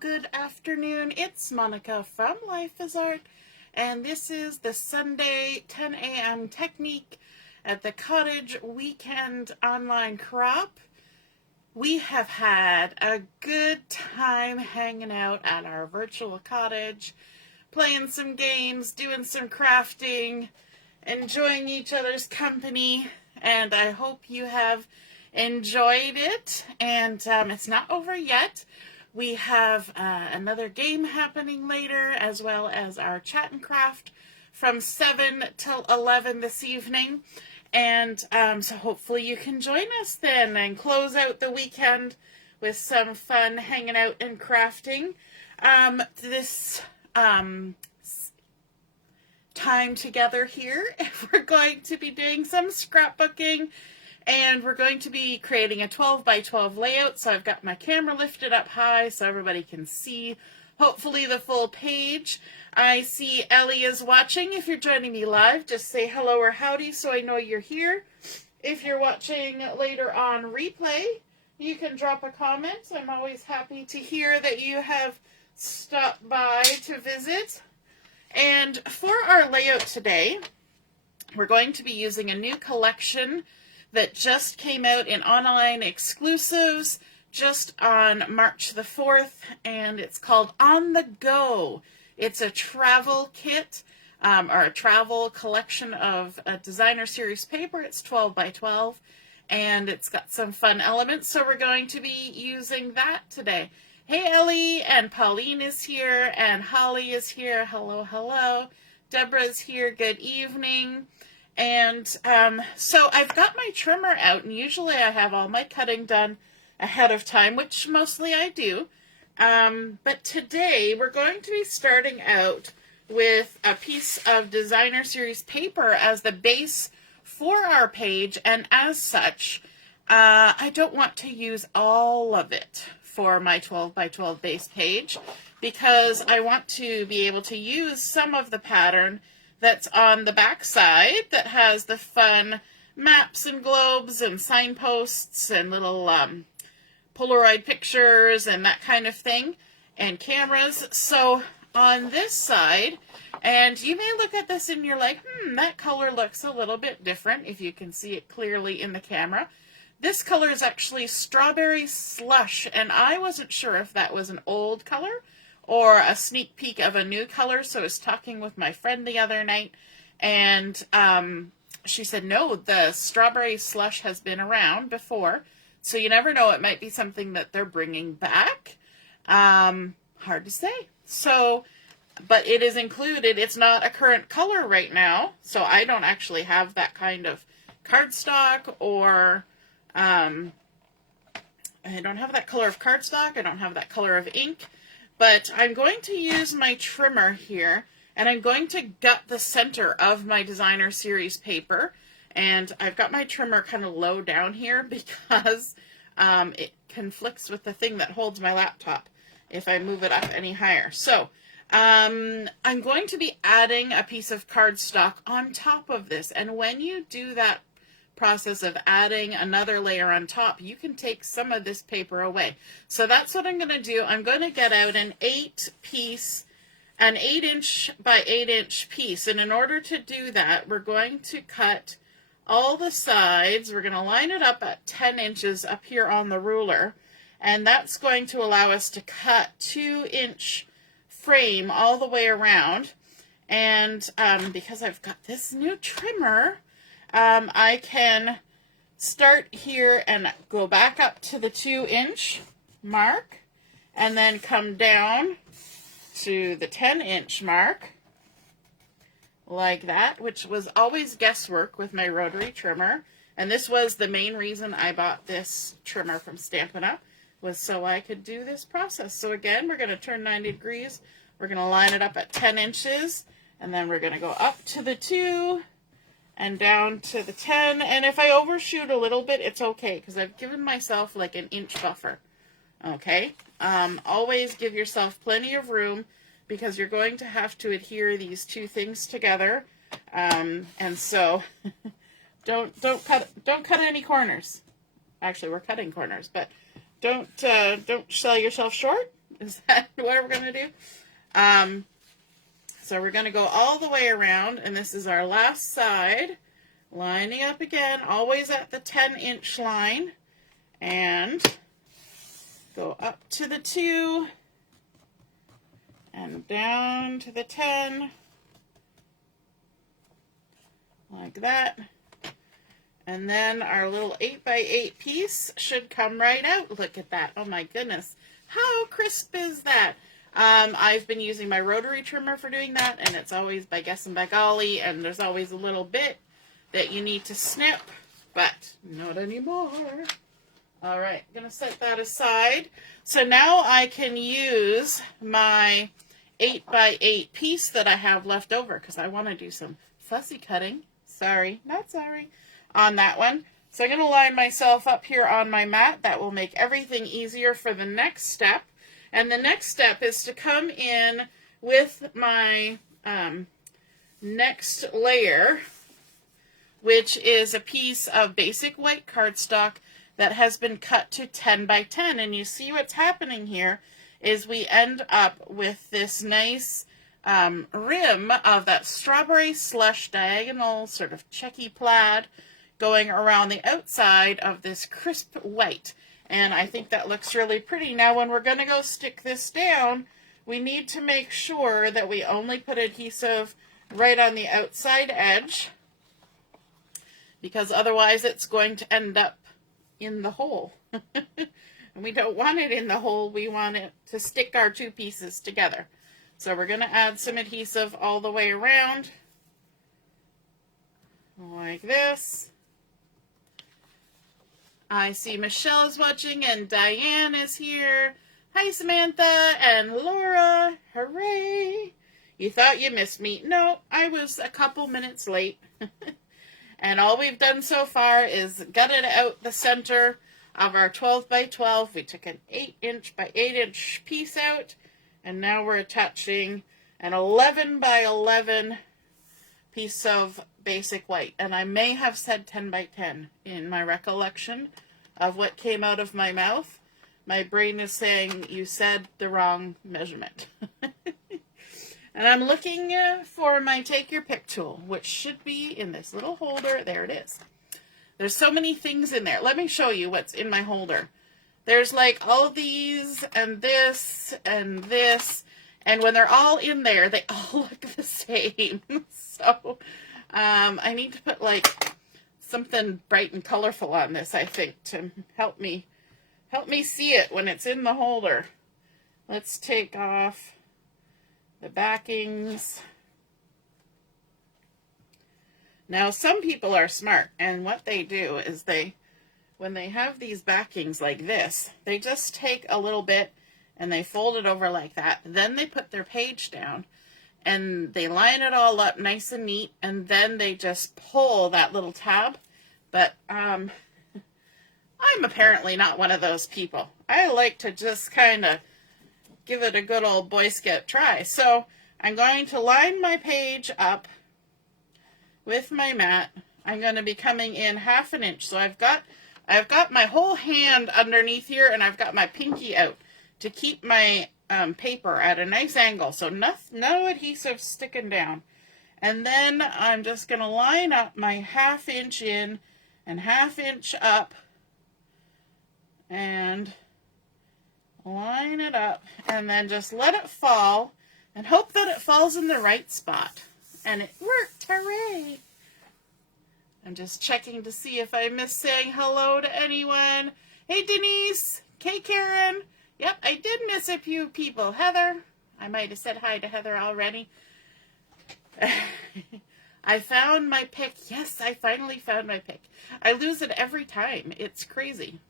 good afternoon. It's Monica from Life is Art, and this is the Sunday 10 a.m. technique at the Cottage weekend online crop. We have had a good time hanging out at our virtual cottage, playing some games, doing some crafting, enjoying each other's company, and I hope you have enjoyed it. And it's not over yet. We have another game happening later, as well as our chat and craft from 7 till 11 this evening. And so hopefully you can join us then and close out the weekend with some fun hanging out and crafting. This time together here, we're going to be doing some scrapbooking, and we're going to be creating a 12 by 12 layout. So I've got my camera lifted up high so everybody can see hopefully the full page. I see Ellie is watching. If you're joining me live, just say hello or howdy so I know you're here. If you're watching later on replay, you can drop a comment. I'm always happy to hear that you have stopped by to visit. And for our layout today, we're going to be using a new collection that just came out in online exclusives just on March the 4th, and it's called On The Go. It's a travel kit, or a travel collection of a designer series paper. It's 12 by 12, and it's got some fun elements, so we're going to be using that today. Hey Ellie, and Pauline is here, and Holly is here. Hello, hello. Deborah's here. Good evening. And so I've got my trimmer out, and usually I have all my cutting done ahead of time, which mostly I do. But today we're going to be starting out with a piece of designer series paper as the base for our page, and as such, I don't want to use all of it for my 12 by 12 base page, because I want to be able to use some of the pattern that's on the back side that has the fun maps and globes and signposts and little Polaroid pictures and that kind of thing, and cameras. So on this side, and you may look at this and you're like, that color looks a little bit different if you can see it clearly in the camera. This color is actually Strawberry Slush, and I wasn't sure if that was an old color or a sneak peek of a new color. So I was talking with my friend the other night, and she said, no, the Strawberry Slush has been around before, so you never know, it might be something that they're bringing back. Hard to say. So, but it is included. It's not a current color right now, so I don't actually have that kind of cardstock, or I don't have that color of cardstock. I don't have that color of ink. But I'm going to use my trimmer here, and I'm going to gut the center of my designer series paper. And I've got my trimmer kind of low down here because it conflicts with the thing that holds my laptop if I move it up any higher. So I'm going to be adding a piece of cardstock on top of this. And when you do that process of adding another layer on top, you can take some of this paper away. So that's what I'm going to do. I'm going to get out an 8-inch by 8-inch piece, and in order to do that, we're going to cut all the sides. We're going to line it up at 10 inches up here on the ruler, and that's going to allow us to cut 2-inch frame all the way around. And because I've got this new trimmer, I can start here and go back up to the 2-inch mark, and then come down to the 10-inch mark, like that, which was always guesswork with my rotary trimmer. And this was the main reason I bought this trimmer from Stampin' Up!, was so I could do this process. So again, we're going to turn 90 degrees. We're going to line it up at 10 inches, and then we're going to go up to the 2 and down to the 10. And if I overshoot a little bit, it's okay, because I've given myself like an inch buffer. Okay? Always give yourself plenty of room, because you're going to have to adhere these two things together. And so don't cut any corners. Actually, we're cutting corners, but don't sell yourself short. Is that what we're going to do? So we're going to go all the way around, and this is our last side. Lining up again, always at the 10-inch line, and go up to the 2 and down to the 10, like that. And then our little 8x8 piece should come right out. Look at that. Oh my goodness. How crisp is that? I've been using my rotary trimmer for doing that, and it's always by guess and by golly, and there's always a little bit that you need to snip, but not anymore. All right, I'm going to set that aside. So now I can use my 8x8 piece that I have left over because I want to do some fussy cutting. Sorry, not sorry, on that one. So I'm going to line myself up here on my mat. That will make everything easier for the next step. And the next step is to come in with my next layer, which is a piece of basic white cardstock that has been cut to 10 by 10. And you see what's happening here is we end up with this nice rim of that strawberry slush diagonal sort of checky plaid going around the outside of this crisp white. And I think that looks really pretty. Now when we're going to go stick this down, we need to make sure that we only put adhesive right on the outside edge, because otherwise it's going to end up in the hole. And we don't want it in the hole. We want it to stick our two pieces together. So we're going to add some adhesive all the way around, like this. I see Michelle is watching and Diane is here. Hi, Samantha and Laura. Hooray. You thought you missed me. No, I was a couple minutes late. And all we've done so far is gutted out the center of our 12 by 12. We took an 8-inch by 8-inch piece out, and now we're attaching an 11 by 11 piece of basic white. And I may have said 10 by 10 in my recollection of what came out of my mouth. My brain is saying you said the wrong measurement. And I'm looking for my Take Your Pick tool, which should be in this little holder. There it is. There's so many things in there. Let me show you what's in my holder. There's like all of these and this and this. And when they're all in there, they all look the same. So I need to put like something bright and colorful on this, I think, to help me see it when it's in the holder. Let's take off the backings. Now, some people are smart, and what they do is when they have these backings like this, they just take a little bit and they fold it over like that. Then they put their page down and they line it all up nice and neat, and then they just pull that little tab. But I'm apparently not one of those people. I like to just kind of give it a good old Boy Scout try. So I'm going to line my page up with my mat. I'm going to be coming in 1/2 inch. So I've got my whole hand underneath here, and I've got my pinky out to keep my paper at a nice angle, so no adhesive sticking down. And then I'm just going to line up my 1/2 inch in and 1/2 inch up, and line it up, and then just let it fall and hope that it falls in the right spot. And it worked. Hooray! I'm just checking to see if I missed saying hello to anyone. Hey, Denise. Hey, Karen. Yep, I did miss a few people. Heather. I might have said hi to Heather already. I found my pick. Yes, I finally found my pick. I lose it every time. It's crazy.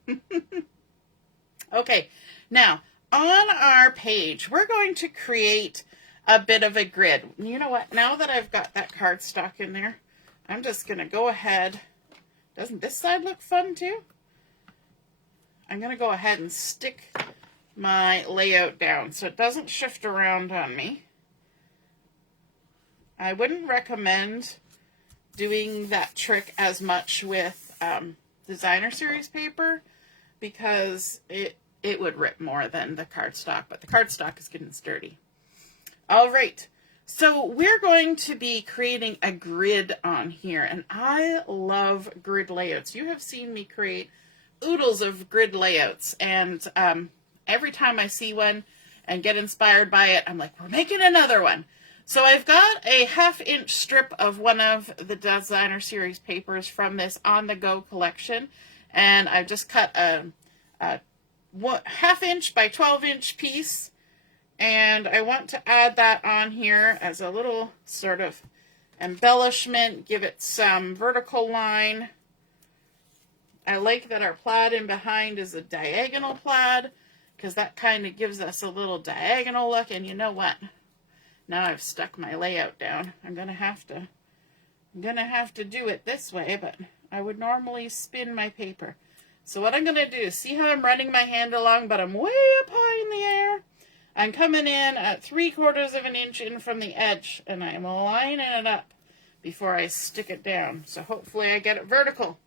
Okay, now, on our page, we're going to create a bit of a grid. You know what? Now that I've got that cardstock in there, I'm just going to go ahead. Doesn't this side look fun too? I'm going to go ahead and stick my layout down so it doesn't shift around on me. I wouldn't recommend doing that trick as much with designer series paper, because it it would rip more than the cardstock, but the cardstock is getting sturdy. All right, so we're going to be creating a grid on here, and I love grid layouts. You have seen me create oodles of grid layouts, and every time I see one and get inspired by it, I'm like, we're making another one. So I've got a 1/2 inch strip of one of the designer series papers from this On The Go collection, and I've just cut a 1/2 inch by 12 inch piece, and I want to add that on here as a little sort of embellishment, give it some vertical line. I like that our plaid in behind is a diagonal plaid, because that kind of gives us a little diagonal look. And you know what? Now I've stuck my layout down. I'm gonna have to do it this way, but I would normally spin my paper. So what I'm gonna do, see how I'm running my hand along, but I'm way up high in the air. I'm coming in at 3/4 of an inch in from the edge, and I'm lining it up before I stick it down. So hopefully I get it vertical.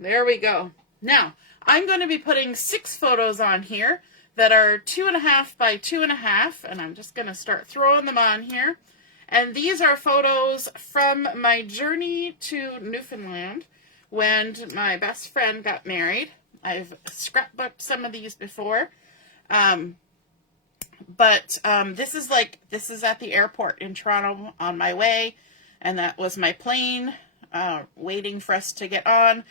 There we go. Now, I'm going to be putting 6 photos on here that are 2.5 by 2.5, and I'm just going to start throwing them on here. And these are photos from my journey to Newfoundland when my best friend got married. I've scrapbooked some of these before. But this is at the airport in Toronto on my way, and that was my plane waiting for us to get on.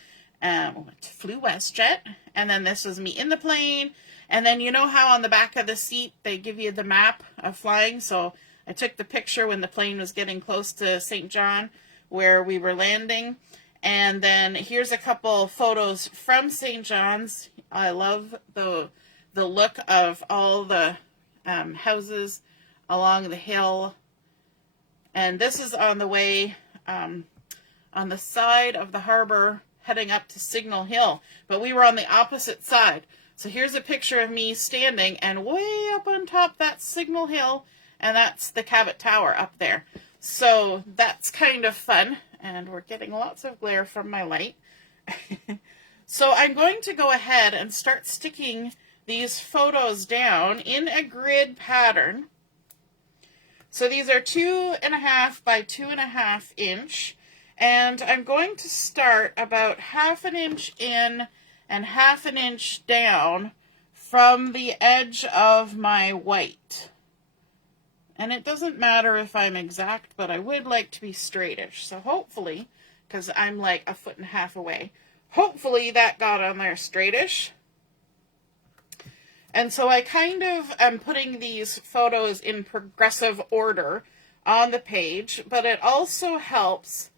Flew WestJet, and then this was me in the plane, and then you know how on the back of the seat they give you the map of flying, so I took the picture when the plane was getting close to St. John where we were landing, and then here's a couple photos from St. John's. I love the look of all the houses along the hill, and this is on the way on the side of the harbor heading up to Signal Hill, but we were on the opposite side. So here's a picture of me standing, and way up on top that's Signal Hill, and that's the Cabot Tower up there. So that's kind of fun, and we're getting lots of glare from my light. So I'm going to go ahead and start sticking these photos down in a grid pattern. So these are 2.5 by 2.5 inch. And I'm going to start about 1/2 inch in and 1/2 inch down from the edge of my white. And it doesn't matter if I'm exact, but I would like to be straightish. So hopefully, because I'm like 1.5 feet away, hopefully that got on there straightish. And so I kind of am putting these photos in progressive order on the page, but it also helps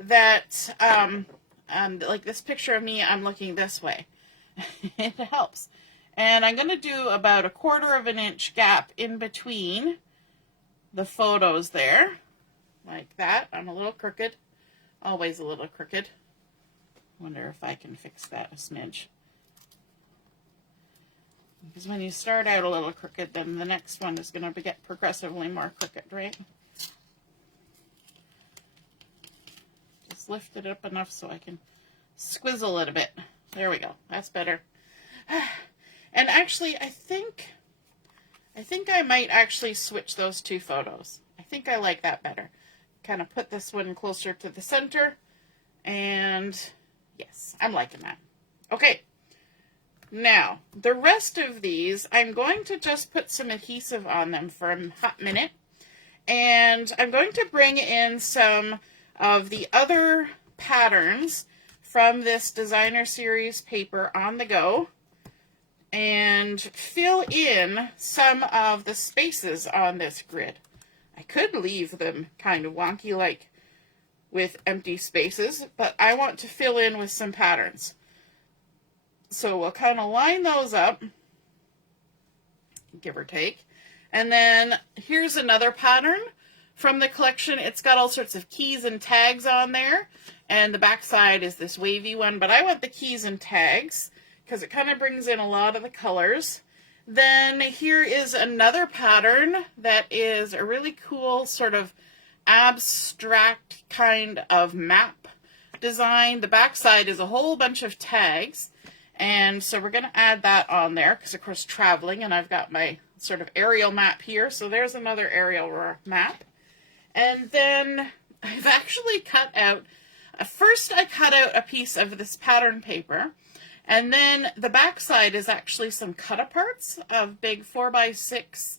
that, like this picture of me, I'm looking this way. It helps. And I'm going to do about 1/4 of an inch gap in between the photos there, like that. I'm a little crooked, always a little crooked. Wonder if I can fix that a smidge. Because when you start out a little crooked, then the next one is going to get progressively more crooked, right? Lift it up enough so I can squizzle it a bit. There we go. That's better. And actually, I think I might actually switch those 2 photos. I think I like that better. Kind of put this one closer to the center, and yes, I'm liking that. Okay. Now, the rest of these, I'm going to just put some adhesive on them for a hot minute, and I'm going to bring in some of the other patterns from this designer series paper On The Go and fill in some of the spaces on this grid. I could leave them kind of wonky like with empty spaces, but I want to fill in with some patterns. So we'll kind of line those up, give or take. And then here's another pattern from the collection. It's got all sorts of keys and tags on there, and the back side is this wavy one, but I want the keys and tags because it kind of brings in a lot of the colors. Then here is another pattern that is a really cool sort of abstract kind of map design. The back side is a whole bunch of tags, And so we're going to add that on there because, of course, traveling, and I've got my sort of aerial map here. So there's another aerial map. And then I've actually cut out, first I cut out a piece of this pattern paper, and then the back side is actually some cut-aparts of big 4x6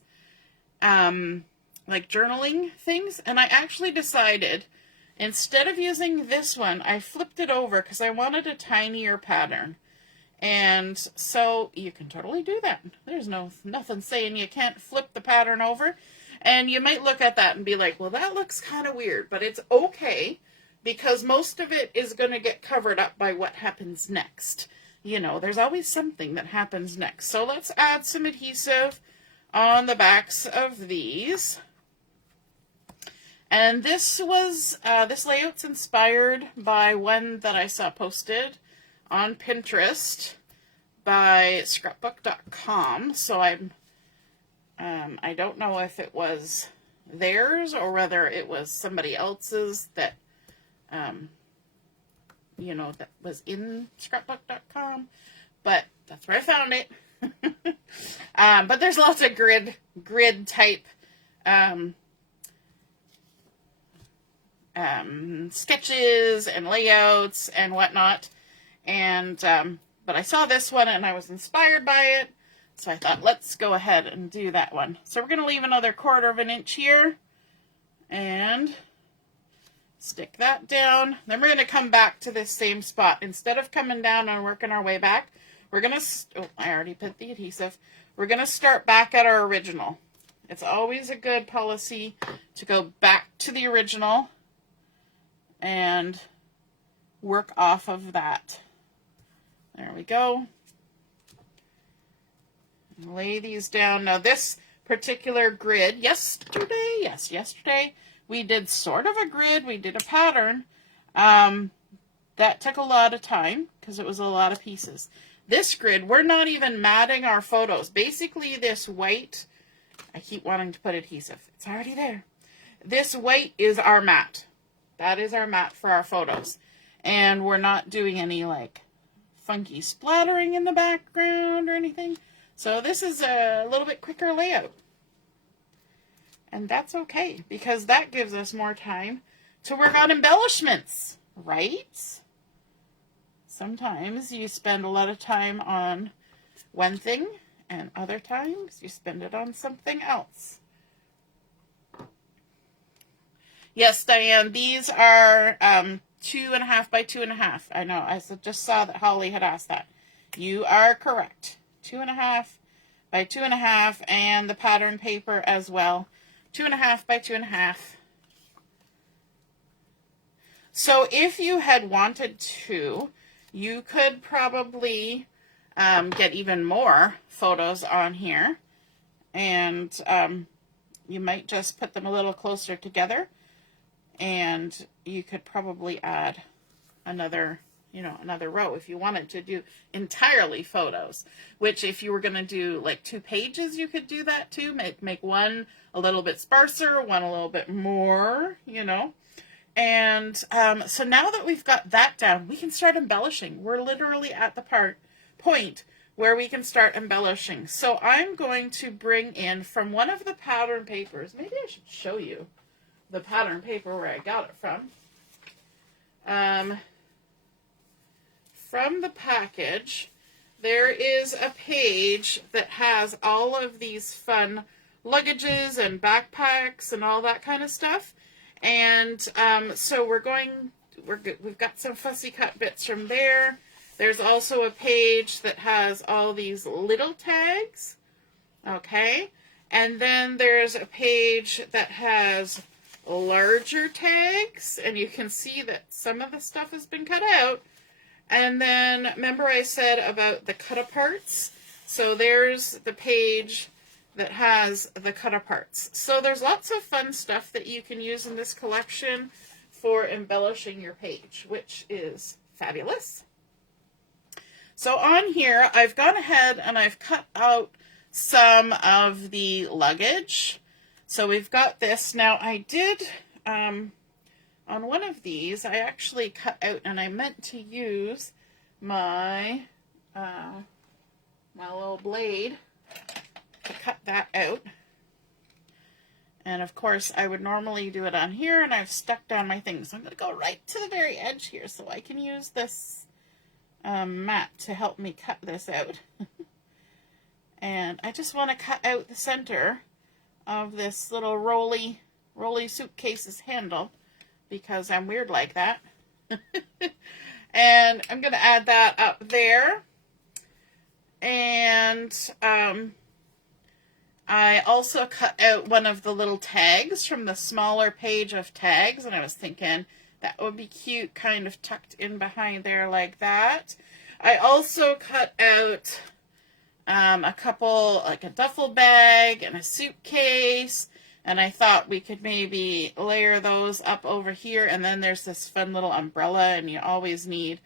like journaling things. And I actually decided, instead of using this one, I flipped it over because I wanted a tinier pattern. And so you can totally do that. There's nothing saying you can't flip the pattern over. And you might look at that and be like, well, that looks kind of weird, but it's okay because most of it is going to get covered up by what happens next. You know, there's always something that happens next. So let's add some adhesive on the backs of these. And this was, this layout's inspired by one that I saw posted on Pinterest by scrapbook.com. So I don't know if it was theirs or whether it was somebody else's that, you know, that was in scrapbook.com, but that's where I found it. But there's lots of grid type, sketches and layouts and whatnot. And, but I saw this one and I was inspired by it. So I thought, let's go ahead and do that one. So we're going to leave another 1/4 inch here and stick that down. Then we're going to come back to this same spot. Instead of coming down and working our way back, we're going to, oh, I already put the adhesive. We're going to start back at our original. It's always a good policy to go back to the original and work off of that. There we go. Lay these down. Now this particular grid, yesterday, we did sort of a grid. We did a pattern. That took a lot of time because it was a lot of pieces. This grid, we're not even matting our photos. Basically this white, I keep wanting to put adhesive. It's already there. This white is our mat. That is our mat for our photos. And we're not doing any like funky splattering in the background or anything. So this is a little bit quicker layout. And that's okay, because that gives us more time to work on embellishments, right? Sometimes you spend a lot of time on one thing, and other times you spend it on something else. Yes, Diane, these are 2.5 by 2.5. I know, I just saw that Holly had asked that. You are correct. 2.5 by 2.5, and the pattern paper as well. 2.5 by 2.5. So if you had wanted to, you could probably get even more photos on here, and you might just put them a little closer together, and you could probably add another row if you wanted to do entirely photos, which if you were going to do like 2 pages, you could do that too. Make one a little bit sparser, one a little bit more, you know. And so now that we've got that down, we can start embellishing. We're literally at the point where we can start embellishing. So I'm going to bring in from one of the pattern papers. Maybe I should show you the pattern paper where I got it from. From the package, there is a page that has all of these fun luggages and backpacks and all that kind of stuff. And so we've got some fussy cut bits from there. There's also a page that has all these little tags. Okay. And then there's a page that has larger tags, and you can see that some of the stuff has been cut out. And then, remember I said about the cut-aparts? So there's the page that has the cut-aparts. So there's lots of fun stuff that you can use in this collection for embellishing your page, which is fabulous. So on here, I've gone ahead and I've cut out some of the luggage. So we've got this. Now I did... on one of these, I actually cut out, and I meant to use my my little blade to cut that out. And of course I would normally do it on here, and I've stuck down my thing. So I'm going to go right to the very edge here so I can use this mat to help me cut this out. And I just want to cut out the center of this little rolly suitcase's handle because I'm weird like that. And I'm going to add that up there. And I also cut out one of the little tags from the smaller page of tags, and I was thinking that would be cute, kind of tucked in behind there like that. I also cut out a couple, like a duffel bag and a suitcase, and I thought we could maybe layer those up over here. And then there's this fun little umbrella, and you always need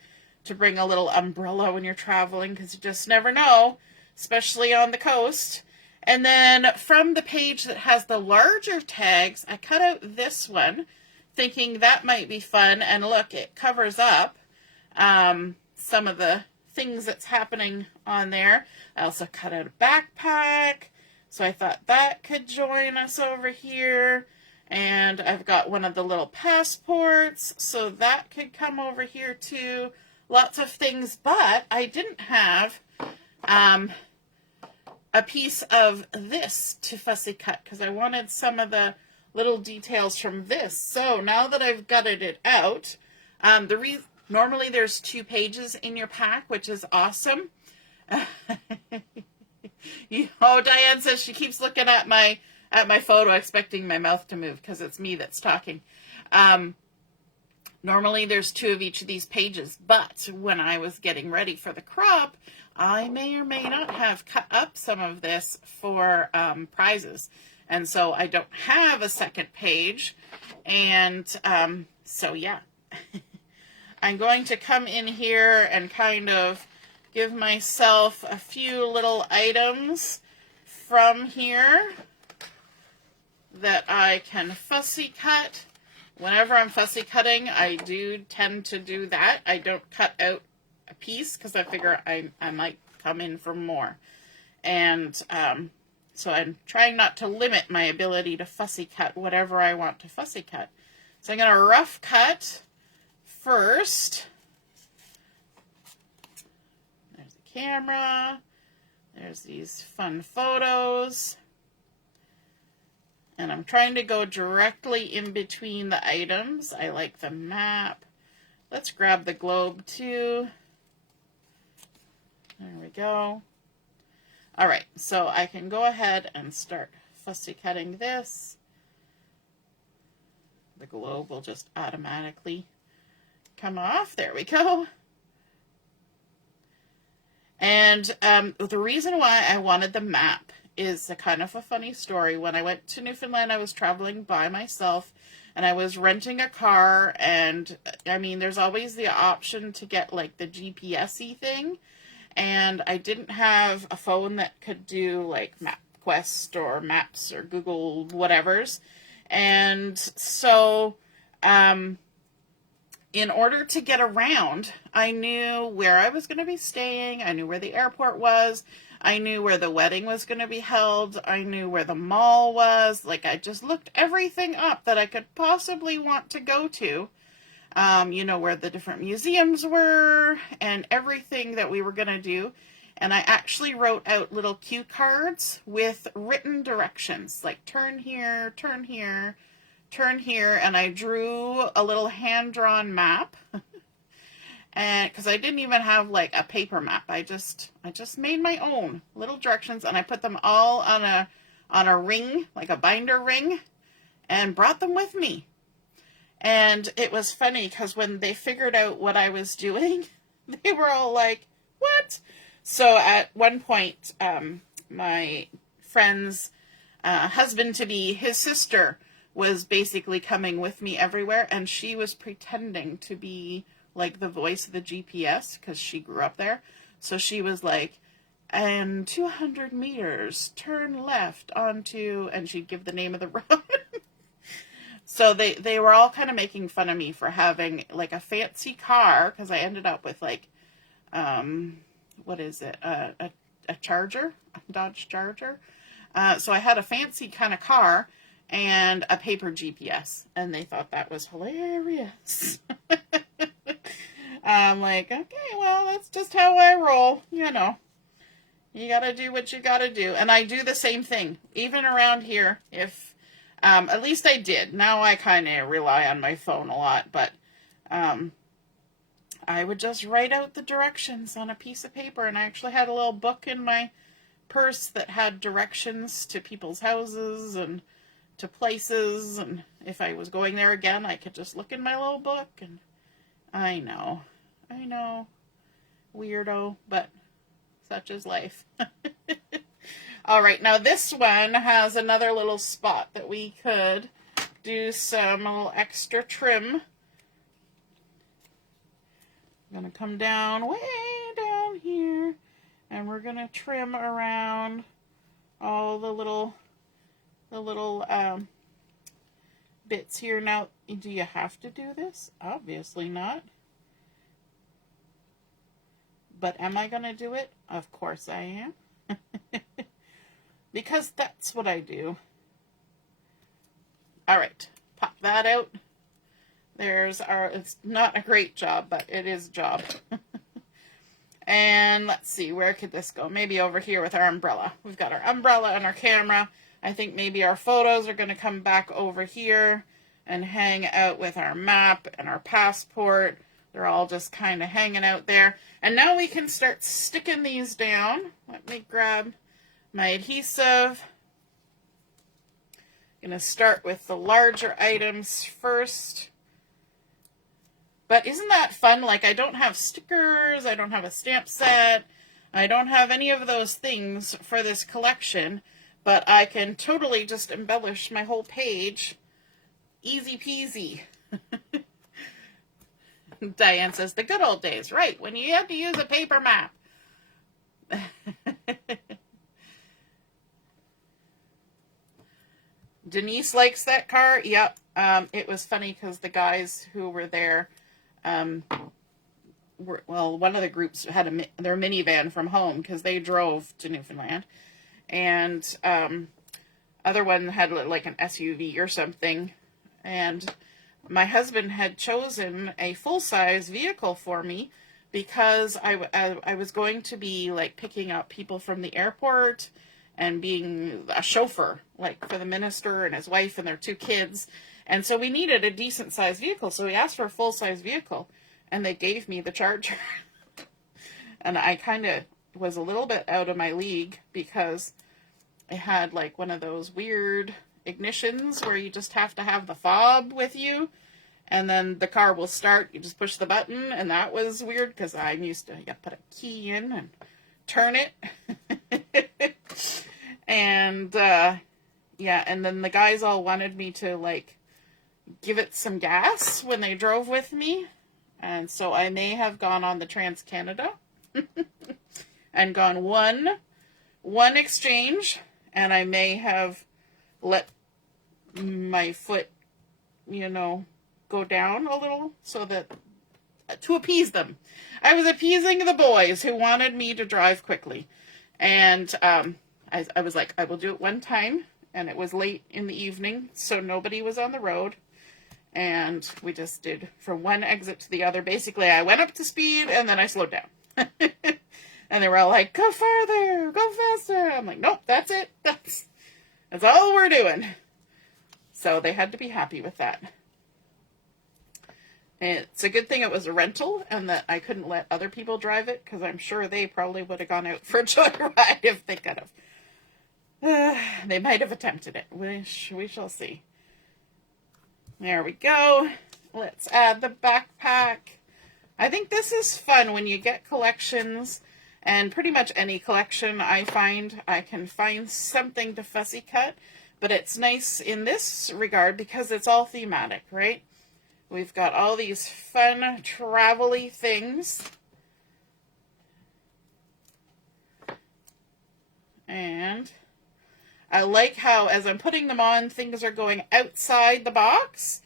to bring a little umbrella when you're traveling because you just never know, especially on the coast. And then from the page that has the larger tags, I cut out this one, thinking that might be fun. And look, it covers up some of the things that's happening on there. I also cut out a backpack, so I thought that could join us over here. And I've got one of the little passports, so that could come over here too. Lots of things, but I didn't have a piece of this to fussy cut because I wanted some of the little details from this. So now that I've gutted it out, normally there's 2 pages in your pack, which is awesome. Oh, Diane says she keeps looking at my photo expecting my mouth to move because it's me that's talking. Normally there's 2 of each of these pages, but when I was getting ready for the crop, I may or may not have cut up some of this for prizes. And so I don't have a second page. And so yeah, I'm going to come in here and kind of give myself a few little items from here that I can fussy cut. Whenever I'm fussy cutting, I do tend to do that. I don't cut out a piece because I figure I might come in for more. And so I'm trying not to limit my ability to fussy cut whatever I want to fussy cut. So I'm going to rough cut first. There's the camera. There's these fun photos. And I'm trying to go directly in between the items. I like the map. Let's grab the globe too. There we go. All right, so I can go ahead and start fussy cutting this. The globe will just automatically come off. There we go. And the reason why I wanted the map is a kind of a funny story. When I went to Newfoundland, I was traveling by myself and I was renting a car, and I mean, there's always the option to get like the GPS-y thing, and I didn't have a phone that could do like MapQuest or Maps or Google whatevers. And so in order to get around, I knew where I was going to be staying, I knew where the airport was, I knew where the wedding was going to be held. I knew where the mall was. Like, I just looked everything up that I could possibly want to go to. You know, where the different museums were and everything that we were going to do. And I actually wrote out little cue cards with written directions, like turn here, turn here, turn here. And I drew a little hand-drawn map. And because I didn't even have like a paper map, I just made my own little directions, and I put them all on a ring, like a binder ring, and brought them with me. And it was funny because when they figured out what I was doing, they were all like, "What?" So at one point, my friend's husband-to-be, his sister, was basically coming with me everywhere, and she was pretending to be like the voice of the GPS because she grew up there. So she was like, and 200 meters, turn left onto, and she'd give the name of the road. So they were all kind of making fun of me for having like a fancy car, because I ended up with like what is it, a Charger, a Dodge Charger. So I had a fancy kind of car and a paper GPS, and they thought that was hilarious. I'm like, okay, well, that's just how I roll, you know. You gotta do what you gotta do. And I do the same thing, even around here. If, at least I did. Now I kind of rely on my phone a lot, but I would just write out the directions on a piece of paper. And I actually had a little book in my purse that had directions to people's houses and to places. And if I was going there again, I could just look in my little book. And I know, weirdo, but such is life. All right, now this one has another little spot that we could do some little extra trim. I'm going to come down, way down here, and we're going to trim around all the little bits here. Now, do you have to do this? Obviously not. But am I going to do it? Of course I am. Because that's what I do. All right, pop that out. There's our, it's not a great job, but it is a job. And let's see, where could this go? Maybe over here with our umbrella. We've got our umbrella and our camera. I think maybe our photos are going to come back over here and hang out with our map and our passport. They're all just kind of hanging out there. And now we can start sticking these down. Let me grab my adhesive. I'm going to start with the larger items first. But isn't that fun? Like, I don't have stickers, I don't have a stamp set, I don't have any of those things for this collection, but I can totally just embellish my whole page. Easy peasy. Diane says, the good old days, right, when you had to use a paper map. Denise likes that car. Yep. It was funny because the guys who were there, one of the groups had their minivan from home because they drove to Newfoundland, and other one had like an SUV or something, and my husband had chosen a full-size vehicle for me because I was going to be like picking up people from the airport and being a chauffeur, like for the minister and his wife and their 2 kids. And so we needed a decent-sized vehicle, so we asked for a full-size vehicle, and they gave me the Charger. And I kind of was a little bit out of my league because it had like one of those weird ignitions where you just have to have the fob with you, and then the car will start. You just push the button, and that was weird because I'm used to, you put a key in and turn it. And, yeah, and then the guys all wanted me to, like, give it some gas when they drove with me. And so I may have gone on the Trans-Canada and gone one exchange, and I may have let my foot, you know, go down a little so that, to appease them. I was appeasing the boys who wanted me to drive quickly. And I was like, I will do it one time. And it was late in the evening, so nobody was on the road. And we just did from one exit to the other. Basically, I went up to speed, and then I slowed down. And they were all like, go farther, go faster. I'm like, nope, that's it. That's all we're doing. So they had to be happy with that. It's a good thing it was a rental and that I couldn't let other people drive it, because I'm sure they probably would have gone out for a joyride if they could have. They might have attempted it. We shall see. There we go. Let's add the backpack. I think this is fun when you get collections, and pretty much any collection I find, I can find something to fussy cut, but it's nice in this regard because it's all thematic, right? We've got all these fun, travel-y things. And I like how, as I'm putting them on, things are going outside the box.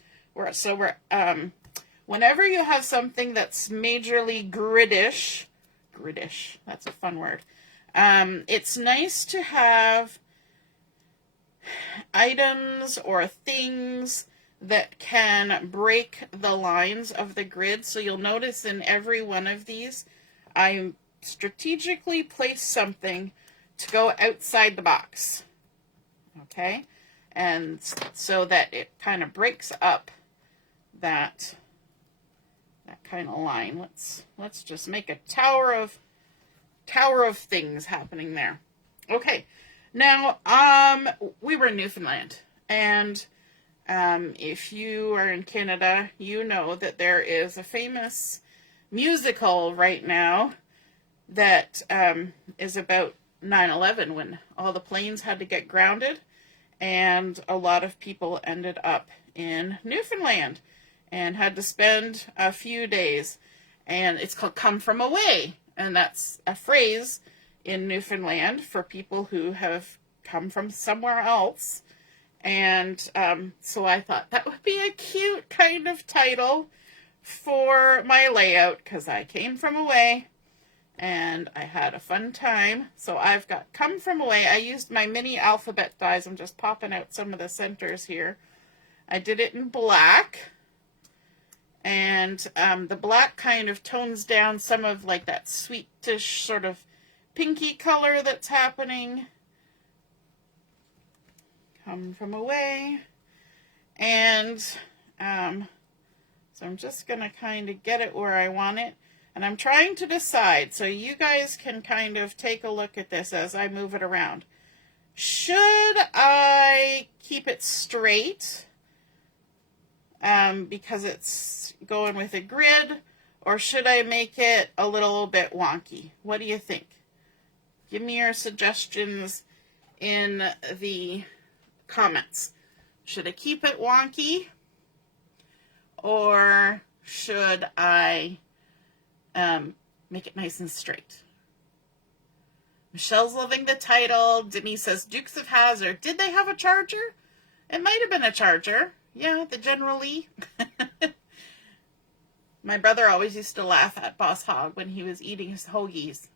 Whenever you have something that's majorly Gridish. That's a fun word. It's nice to have items or things that can break the lines of the grid. So you'll notice in every one of these, I strategically place something to go outside the box. Okay? And so that it kind of breaks up that kind of line. Let's just make a tower of things happening there. Okay. Now, we were in Newfoundland, and if you are in Canada, you know that there is a famous musical right now that is about 9/11, when all the planes had to get grounded, and a lot of people ended up in Newfoundland and had to spend a few days. And it's called Come From Away, and that's a phrase in Newfoundland for people who have come from somewhere else. And so I thought that would be a cute kind of title for my layout, because I came from away and I had a fun time. So I've got Come From Away. I used my mini alphabet dies. I'm just popping out some of the centers here. I did it in black. And the black kind of tones down some of like that sweetish sort of pinky color that's happening. Come From Away. And so I'm just going to kind of get it where I want it. And I'm trying to decide, so you guys can kind of take a look at this as I move it around. Should I keep it straight because it's going with a grid, or should I make it a little bit wonky? What do you think? Give me your suggestions in the comments. Should I keep it wonky, or should I make it nice and straight? Michelle's loving the title. Denise says Dukes of Hazzard. Did they have a charger? It might have been a charger. Yeah, the General Lee. My brother always used to laugh at Boss Hogg when he was eating his hoagies,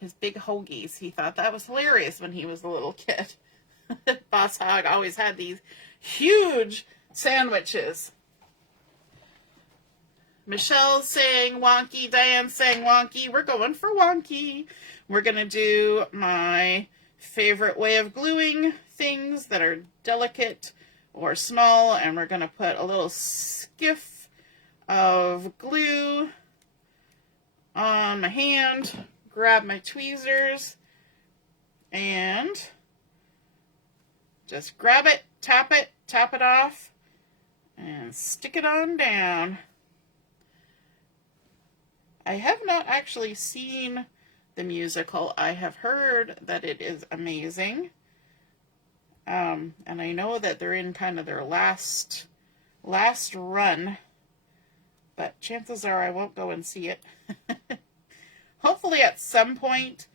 his big hoagies. He thought that was hilarious when he was a little kid. Boss Hogg always had these huge sandwiches. Michelle's saying wonky, Diane's saying wonky. We're going for wonky. We're going to do my favorite way of gluing things that are delicate or small, and we're going to put a little skiff of glue on my hand, grab my tweezers, and just grab it, tap it off, and stick it on down. I have not actually seen the musical. I have heard that it is amazing. And I know that they're in kind of their last run, but chances are I won't go and see it. Hopefully at some point,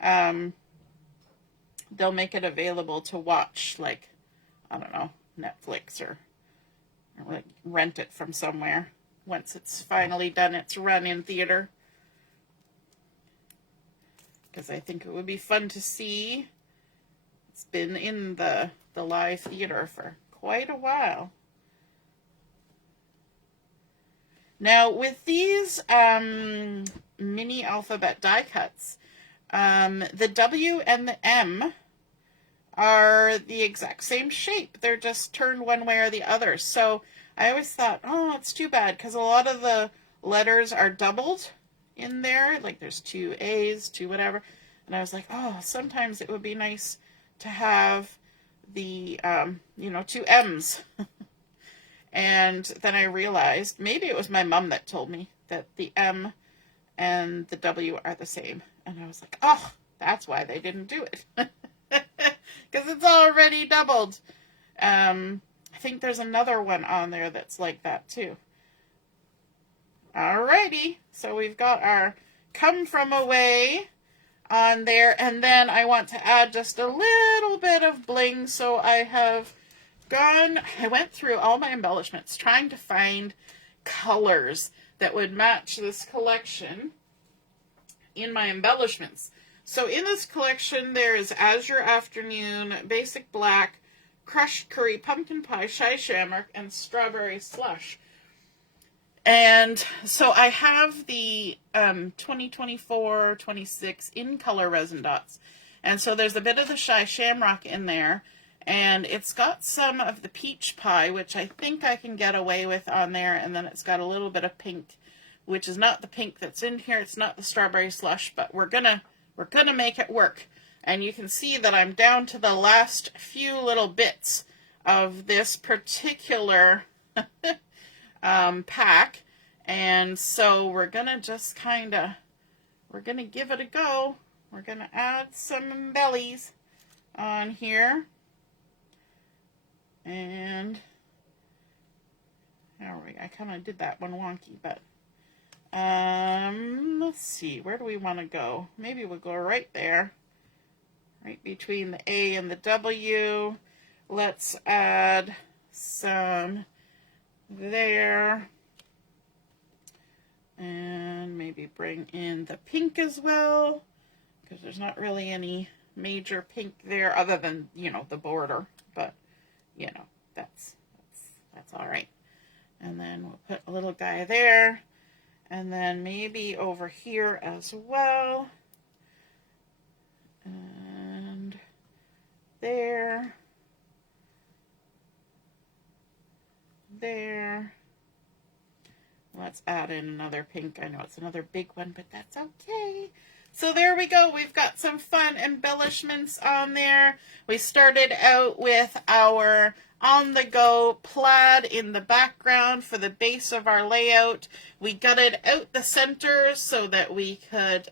they'll make it available to watch, like, I don't know, Netflix or like rent it from somewhere once it's finally done its run in theater. Because I think it would be fun to see. It's been in the live theater for quite a while. Now, with these mini alphabet die cuts, the W and the M are the exact same shape. They're just turned one way or the other. So I always thought, oh, it's too bad, because a lot of the letters are doubled in there. Like there's two A's, two whatever. And I was like, oh, sometimes it would be nice to have the, two M's. And then I realized, maybe it was my mom that told me that the M and the W are the same. And I was like, oh, that's why they didn't do it. Because it's already doubled. I think there's another one on there that's like that too. Alrighty, so we've got our Come From Away on there, and then I want to add just a little bit of bling. So I went through all my embellishments trying to find colors that would match this collection, in my embellishments. So in this collection, there is Azure Afternoon, Basic Black, Crushed Curry, Pumpkin Pie, Shy Shamrock, and Strawberry Slush. And so I have the 2024-26 in color resin dots. And so there's a bit of the Shy Shamrock in there. And it's got some of the peach pie, which I think I can get away with on there. And then it's got a little bit of pink, which is not the pink that's in here. It's not the strawberry slush, but we're gonna make it work. And you can see that I'm down to the last few little bits of this particular pack. And so we're gonna just we're gonna give it a go. We're gonna add some bellies on here. And I kind of did that one wonky, but let's see, where do we want to go? Maybe we'll go right there, right between the A and the W. Let's add some there, and maybe bring in the pink as well, because there's not really any major pink there other than, you know, the border, but you know, that's all right. And then we'll put a little guy there, and then maybe over here as well, and there, let's add in another pink. I know it's another big one, but that's okay. So there we go. We've got some fun embellishments on there. We started out with our On The Go plaid in the background for the base of our layout. We gutted out the center so that we could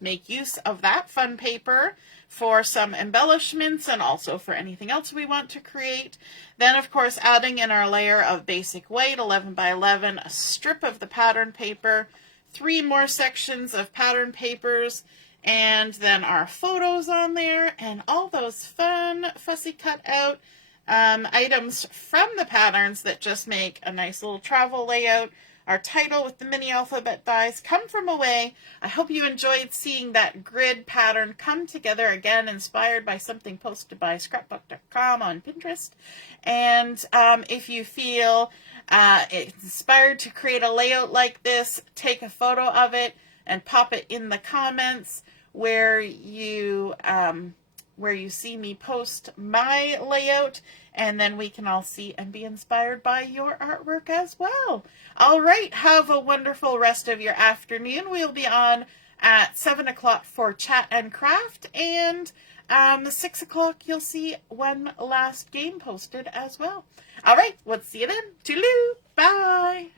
make use of that fun paper for some embellishments and also for anything else we want to create. Then, of course, adding in our layer of basic weight, 11 by 11, a strip of the pattern paper, 3 more sections of pattern papers, and then our photos on there, and all those fun, fussy cut out items from the patterns that just make a nice little travel layout. Our title with the mini alphabet dies, Come From Away. I hope you enjoyed seeing that grid pattern come together, again inspired by something posted by scrapbook.com on Pinterest. And if you feel inspired to create a layout like this, take a photo of it and pop it in the comments where you see me post my layout, and then we can all see and be inspired by your artwork as well. All right, have a wonderful rest of your afternoon. We'll be on at 7 o'clock for Chat and Craft, and 6 o'clock you'll see one last game posted as well. All right, we'll see you then. Toodaloo, bye.